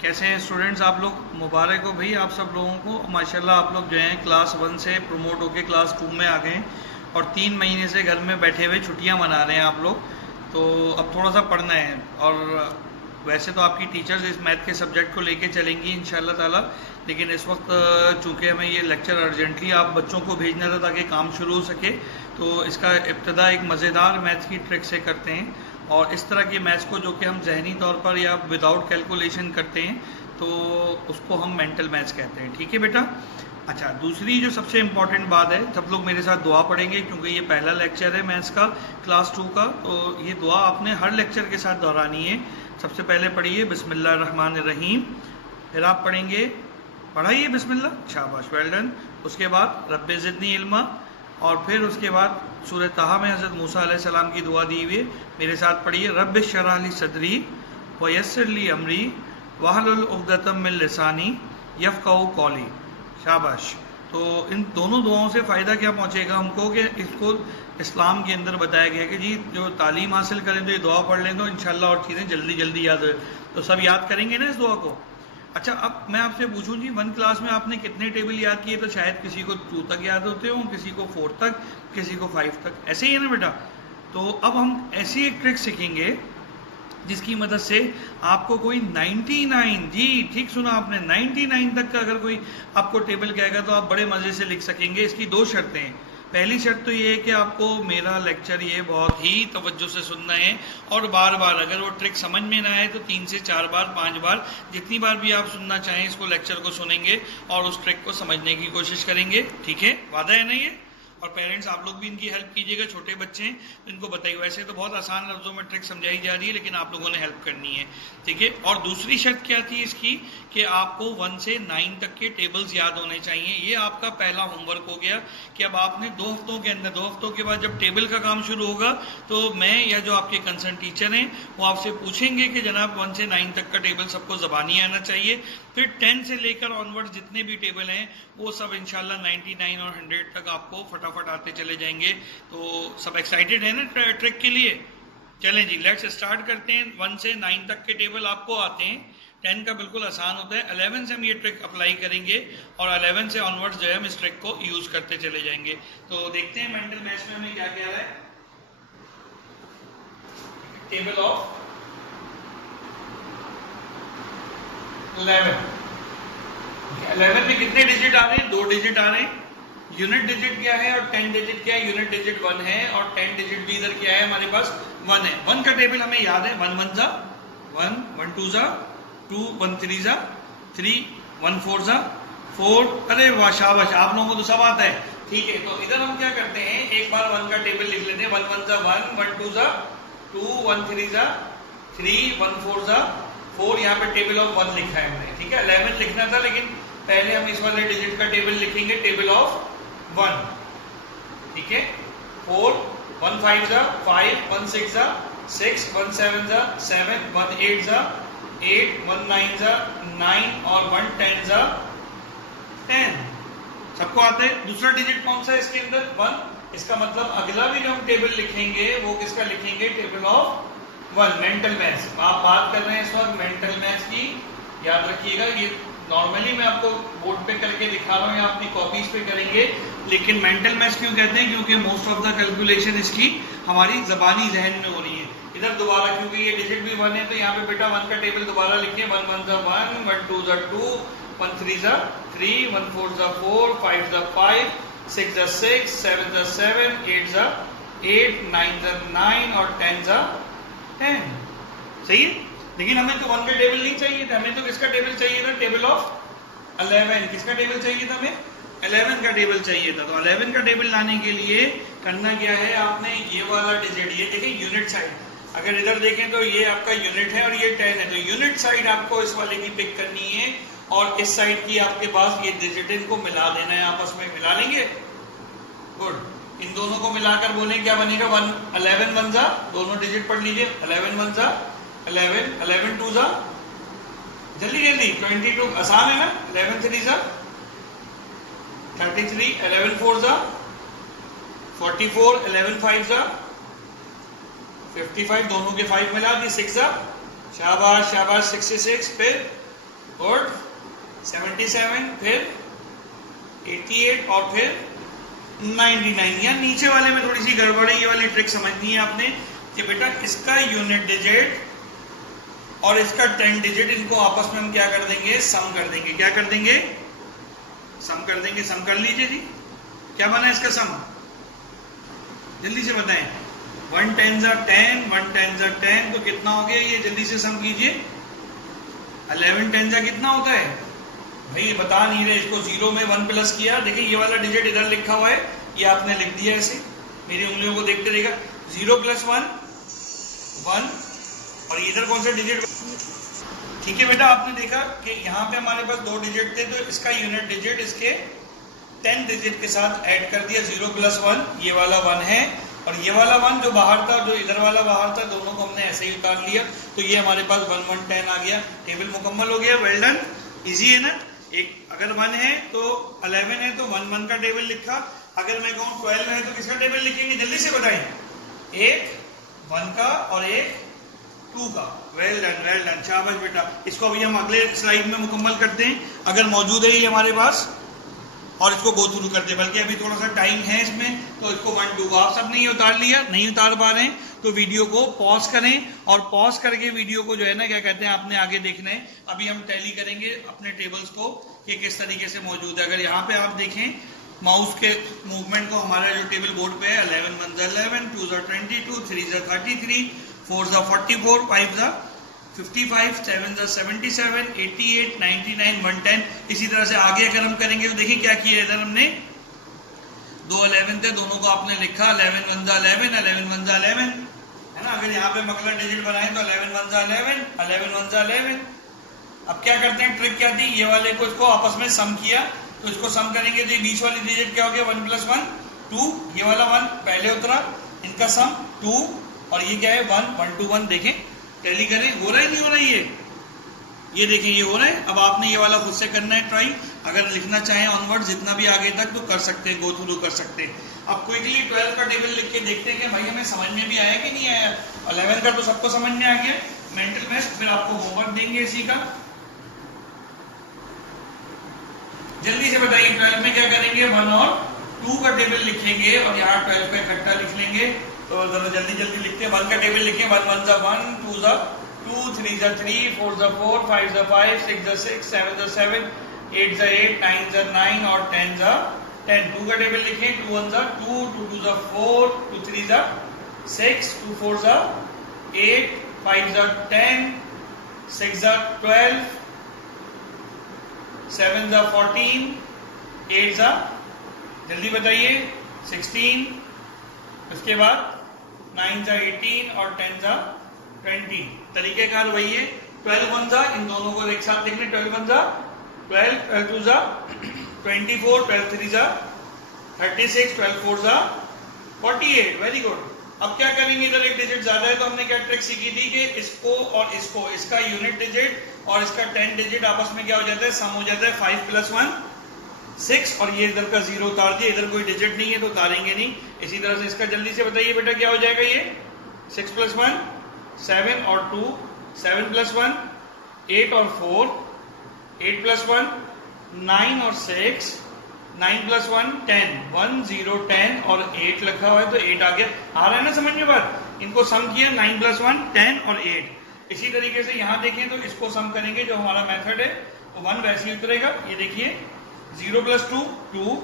कैसे हैं स्टूडेंट्स आप लोग? मुबारक हो भाई आप सब लोगों को। माशाल्लाह आप लोग जो हैं क्लास 1 से प्रमोट होके क्लास 2 में आ गए हैं और 3 महीने से घर में बैठे हुए छुट्टियां मना रहे हैं आप लोग। तो अब थोड़ा सा पढ़ना है। और वैसे तो आपकी टीचर्स इस मैथ के सब्जेक्ट को लेके चलेंगी इंशाल्लाह ताला, लेकिन इस वक्त चूँकि हमें ये लेक्चर अर्जेंटली आप बच्चों को भेजना था ताकि काम शुरू हो सके, तो इसका इब्तदा एक मज़ेदार मैथ की ट्रिक से करते हैं। और इस तरह के मैथ्स को जो कि हम जहनी तौर पर या विदाउट कैलकुलेशन करते हैं तो उसको हम मेंटल मैथ्स कहते हैं। ठीक है बेटा? अच्छा, दूसरी जो सबसे इम्पॉर्टेंट बात है, सब लोग मेरे साथ दुआ पढ़ेंगे क्योंकि ये पहला लेक्चर है मैथ्स का क्लास 2 का। तो ये दुआ आपने हर लेक्चर के साथ दोहरानी है। सबसे पहले पढ़िए बिस्मिल्लाहिर्रहमानिर्रहीम, फिर आप पढ़ेंगे, पढ़ाइए बिस्मिल्लाह, शाबाश, वेल डन। उसके बाद रब्बे ज़िदनी इल्मा, और फिर उसके बाद सूरह ताहा में हज़रत मूसा अलैहिस्सलाम की दुआ दी हुई है, मेरे साथ पढ़िए, रब्बि इश्रह ली सदरी व यस्सिर ली अमरी वहलुल उक़दतम मिन लिसानी यफ़क़हू क़ौली, शाबाश। तो इन दोनों दुआओं से फ़ायदा क्या पहुँचेगा हमको कि इसको इस्लाम के अंदर बताया गया है कि जी जो तालीम हासिल करें तो ये दुआ पढ़ लें तो इंशाल्लाह और चीज़ें जल्दी जल्दी याद हो। तो सब याद करेंगे ना इस दुआ को? अच्छा, अब मैं आपसे पूछूं जी, 1 क्लास में आपने कितने टेबल याद किए? तो शायद किसी को 2 तक याद होते हो, किसी को 4 तक, किसी को 5 तक, ऐसे ही है ना बेटा? तो अब हम ऐसी एक ट्रिक सीखेंगे जिसकी मदद से आपको कोई 99, जी ठीक सुना आपने, 99 तक का अगर कोई आपको टेबल कहेगा तो आप बड़े मज़े से लिख सकेंगे। इसकी 2 शर्तें हैं। पहली शर्त तो ये है कि आपको मेरा लेक्चर ये बहुत ही तवज्जो से सुनना है और बार बार, अगर वो ट्रिक समझ में ना आए तो 3 से 4 बार, 5 बार, जितनी बार भी आप सुनना चाहें इसको लेक्चर को सुनेंगे और उस ट्रिक को समझने की कोशिश करेंगे। ठीक है? वादा है ना ये? और पेरेंट्स आप लोग भी इनकी हेल्प कीजिएगा, छोटे बच्चे हैं तो इनको बताइए। वैसे तो बहुत आसान लफ्ज़ों में ट्रिक समझाई जा रही है लेकिन आप लोगों ने हेल्प करनी है। ठीक है? और दूसरी शर्त क्या थी इसकी कि आपको 1 से 9 तक के टेबल्स याद होने चाहिए। ये आपका पहला होमवर्क हो गया कि अब आपने 2 हफ्तों के अंदर, 2 हफ्तों के बाद जब टेबल का काम शुरू होगा तो मैं या जो आपके कंसर्न टीचर हैं वो आपसे पूछेंगे कि जनाब 1 से 9 तक का टेबल सबको ज़बानी आना चाहिए। फिर 10 से लेकर ऑनवर्ड्स जितने भी टेबल हैं वो सब इंशाल्लाह 99 और 100 तक आपको फटाफट आते चले जाएंगे। तो सब एक्साइटेड है ना ट्रिक के लिए? चलें जी, लेट्स स्टार्ट करते हैं। 1 से 9 तक के टेबल आपको आते हैं, 10 का बिल्कुल आसान होता है। 11 से हम ये ट्रिक अप्लाई करेंगे और 11 से ऑनवर्ड्स जो है हम इस ट्रिक को यूज करते चले जाएंगे। तो देखते हैं मेंटल मैथ्स में हमें क्या क्या है। टेबल ऑफ 11 में कितने डिजिट आ रहे हैं? 2 डिजिट आ रहे हैं। यूनिट डिजिट क्या है और 10 डिजिट क्या है? यूनिट डिजिट 1 है और 10 डिजिट भी इधर क्या है हमारे पास? 1 है। 1 का टेबल हमें याद है, 1 1 जा 1, 1 2 जा 2, 1 3 जा 3, 1 4 जा 4। अरे वाह, शाबाश, आप लोगों को तो सब आता है। ठीक है, तो इधर हम क्या करते हैं, एक बार 1 का टेबल लिख लेते हैं। 1 1 जा 1, 1 2 जा 2, 1 3 जा 3, 1 4 जा 4। यहाँ पे टेबल ऑफ 1 लिखा है हमने। ठीक है, 11 लिखना था लेकिन पहले हम इस वाले डिजिट का टेबल लिखेंगे, टेबल ऑफ 1। ठीक है, 4, 1 5 जा 5, 1 6 जा 6, 1 7 जा 7, 1 8 जा 8, 1 9 जा 9 और 1 10 जा 10। सबको आता है? दूसरा डिजिट कौन सा है इसके अंदर? 1। इसका मतलब अगला भी जो हम टेबल लिखेंगे वो किसका लिखेंगे? Table of 1। मेंटल मैथ्स आप बात कर रहे हैं इस वक्त मेंटल मैथ्स की, याद रखिएगा। ये नॉर्मली मैं आपको बोर्ड पे करके दिखा रहा हूँ या अपनी कॉपीज पे करेंगे, लेकिन मेंटल मैथ्स क्यों कहते हैं? क्योंकि मोस्ट ऑफ द कैलकुलेशन इसकी हमारी जबानी जहन में हो रही है। इधर दोबारा, क्योंकि ये डिजिट भी 1 है तो यहाँ पे बेटा 1 का टेबल दोबारा लिखिए। 1 1 जा 1, 1 2 जा 2, 1 3 जा 3, 1 4 जा 4, 5 जा 5, 6 जा 6, 7 जा 7, 8 जा 8, 9 जा 9 और 10 जा 10। सही है? लेकिन हमें तो 1 का टेबल नहीं चाहिए था, हमें तो किसका टेबल चाहिए था? Table of 11। किसका टेबल चाहिए था हमें? 11 का टेबल चाहिए था। तो 11 का टेबल लाने के लिए करना क्या है, आपने ये वाला डिजिट, ये देखें यूनिट साइड, अगर इधर देखें तो ये आपका यूनिट है और ये 10 है, तो यूनिट साइड आपको इस वाले की पिक करनी है और इस साइड की आपके पास ये डिजिट, इनको मिला देना है, आपस में मिला लेंगे। गुड, इन दोनों को मिलाकर बोलें क्या बनेगा? 11 1 जा, दोनों डिजिट पढ़ लीजिए। 11 1 जा 11, 11 2 जा, जल्दी जल्दी 22, आसान है ना? 11 3 जा 33, 11 4 जा 44, 11 5 जा 55, दोनों के 5 मिला दिए 6 जा, शाबाश शाबाश 66। फिर गुड, 77, फिर 88 और फिर 99। या नीचे वाले में थोड़ी सी गड़बड़ है, ये वाली ट्रिक समझनी है आपने कि बेटा इसका यूनिट डिजिट और इसका 10 डिजिट, इनको आपस में हम क्या कर देंगे, सम कर देंगे। क्या कर देंगे, सम कर देंगे। सम कर लीजिए जी, क्या बना इसका सम, जल्दी से बताएं। 1 10 10, 1 10 10, तो कितना हो गया ये, जल्दी से सम कीजिए। 11 10 कितना होता है भाई, ये बता नहीं रहे। इसको 0 में 1 प्लस किया, देखिए ये वाला डिजिट इधर लिखा हुआ है, ये आपने लिख दिया ऐसे, मेरी उंगलियों को देखते रहेगा। 0 + 1 1, और इधर कौन सा डिजिट, ठीक है बेटा। आपने देखा कि यहाँ पे हमारे पास 2 डिजिट थे, तो इसका यूनिट डिजिट इसके 10 डिजिट के साथ ऐड कर दिया। 0 + 1, ये वाला 1 है, और ये वाला 1 जो बाहर था, जो इधर वाला बाहर था, दोनों को हमने ऐसे ही उतार लिया, तो ये हमारे पास 1 1 10 आ गया। टेबल मुकम्मल हो गया, वेल डन, इजी है ना। एक अगर 1 है तो 11 है तो 1 1 का टेबल लिखा। अगर मैं कहूँ 12 है तो किसका टेबल लिखेंगे, जल्दी से बताएं। एक 1 का और एक 2 का। वेल डन, वेल डन, शाबाश बेटा। इसको अभी हम अगले स्लाइड में मुकम्मल करते हैं, अगर मौजूद है ये हमारे पास, और इसको गो थ्रू करते हैं। बल्कि अभी थोड़ा सा टाइम है इसमें, तो इसको 1 2 आप सब नहीं उतार लिया, नहीं उतार पा रहे हैं तो वीडियो को पॉज करें, और पॉज करके वीडियो को जो है ना, क्या कहते हैं, आपने आगे देखना है। अभी हम टैली करेंगे अपने टेबल्स को कि किस तरीके से मौजूद है। अगर यहाँ पे आप देखें माउस के मूवमेंट को, हमारा जो टेबल बोर्ड पे है, 11 1 11, 2 22, 3 33, 4 44, 5 55, 7 77, 88, 99, 110। इसी तरह से आगे अगर हम करेंगे तो देखिए क्या किया, इधर हमने 2 11 थे, दोनों को आपने लिखा 11 1 11, 11 1 11, है ना। अगर यहाँ पे मकला डिजिट बनाए तो 11 1 11, 11 1 11। अब क्या करते हैं, ट्रिक क्या थी, ये वाले को इसको आपस में सम किया, तो इसको सम करेंगे तो ये बीच वाली डिजिट क्या हो गया, 1 + 1 2, ये वाला 1 पहले उतरा, इनका सम 2, और ये क्या है 1 1 2 1। देखें टैली करें, हो रहा है नहीं हो रहा है, ये देखें ये हो रहा है। अब आपने ये वाला खुद से करना है ट्राई, अगर लिखना चाहें ऑनवर्ड जितना भी आगे तक तो कर सकते हैं, गो थ्रू कर सकते हैं। अब क्विकली 12 का टेबल लिख के देखते हैं कि भाई हमें समझ में भी आया कि नहीं आया। 11 का तो सबको समझ में आ गया, मेंटल मैथ, फिर आपको होमवर्क देंगे इसी का। जल्दी से बताइए 12 में क्या करेंगे, 1 और 2 का टेबल लिखेंगे, और यहाँ 12 का इकट्ठा लिख लेंगे। तो जल्दी जल्दी लिखते हैं, 1 का टेबल लिखें, 1 1 1, 2 2, 3 3, 4 4, 5 5, 6 6, 7 7, 8 8, 9 9, और 10 10। 2 का टेबल लिखें, 2 1 2, 2 2 4, 2 3 6, 2 4 8, 5 10, 6 12, 7 14, 8 जल्दी बताइए 16, उसके बाद 9 18, और 10 20। तरीकेकार वही है। 12 1 इन दोनों को एक साथ देखने, 12 1 12, 12 2 24, 12 3 36, 12 4 48। Very good. अब क्या करेंगे, इधर एक डिजिट ज्यादा है, तो हमने क्या ट्रिक सीखी थी कि इसको और इसको, इसका यूनिट डिजिट और इसका 10 डिजिट आपस में क्या हो जाता है, सम हो जाता है। 5 + 1 6, और ये इधर का 0 उतार दिया, इधर कोई डिजिट नहीं है तो उतारेंगे नहीं। इसी तरह से इसका जल्दी से बताइए बेटा क्या हो जाएगा, ये 6 + 1 7, और 2 7 + 1 8, और 4 8 + 1 9, और 6 9 + 1 10, 1 0 10, और 8 लिखा हुआ है तो 8 आ गया। आ रहा है ना समझ में बात, इनको सम किया 9 + 1 10 और 8। इसी तरीके से यहाँ देखें तो इसको सम करेंगे, जो हमारा मेथड है, तो 1 वैसे ही उतरेगा। ये देखिए 0 + 2 2,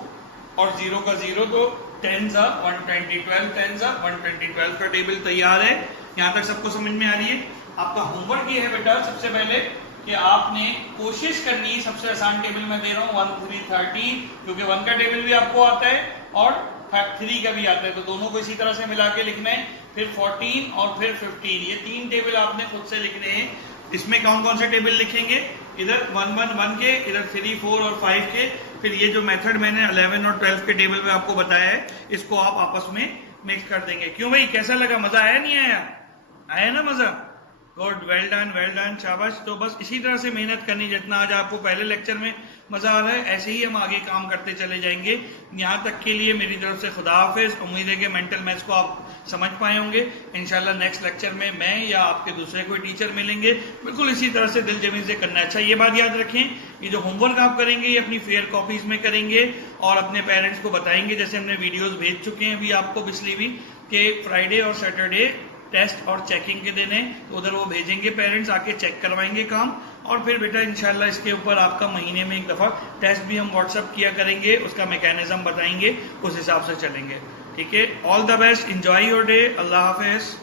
और 0 का 0, तो 10 120, 12 10 120। 12 का टेबल तैयार है, यहाँ तक सबको समझ में आ रही है। आपका होमवर्क ये है बेटा, सबसे पहले कि आपने कोशिश करनी है, सबसे आसान टेबल मैं दे रहा हूँ 1 3 13, क्योंकि 1 का टेबल भी आपको आता है और 3 का भी आता है, तो दोनों को इसी तरह से मिला के लिखना है। फिर 14 और फिर 15, ये 3 टेबल आपने खुद से लिखने हैं। इसमें कौन कौन से टेबल लिखेंगे, इधर 1 1 1 के, इधर 3 4 और 5 के। फिर ये जो मेथड मैंने 11 और 12 के टेबल में आपको बताया है, इसको आप आपस में मिक्स कर देंगे। क्यों भाई, कैसा लगा, मजा आया नहीं आया, आया ना मजा। गुड, वेल डन, शाबाश। तो बस इसी तरह से मेहनत करनी, जितना आज आपको पहले लेक्चर में मजा आ रहा है, ऐसे ही हम आगे काम करते चले जाएंगे। यहाँ तक के लिए मेरी तरफ से खुदा हाफिज। उम्मीद है कि मेंटल मैथ्स को आप समझ पाए होंगे। इंशाल्लाह नेक्स्ट लेक्चर में मैं या आपके दूसरे कोई टीचर मिलेंगे, बिल्कुल इसी तरह से दिल जमी से करना है। अच्छा, ये बात याद रखें, ये जो होमवर्क आप करेंगे ये अपनी फेयर कॉपीज में करेंगे और अपने पेरेंट्स को बताएंगे, जैसे हमने वीडियोज भेज चुके हैं अभी आपको पिछली भी, कि फ्राइडे और सैटरडे टेस्ट और चेकिंग के दिन है, तो उधर वो भेजेंगे, पेरेंट्स आके चेक करवाएंगे काम। और फिर बेटा इंशाल्लाह इसके ऊपर आपका महीने में एक दफ़ा टेस्ट भी हम व्हाट्सअप किया करेंगे, उसका मैकेनिज्म बताएंगे, उस हिसाब से चलेंगे। ठीक है, all the best, enjoy your day, Allah Hafiz.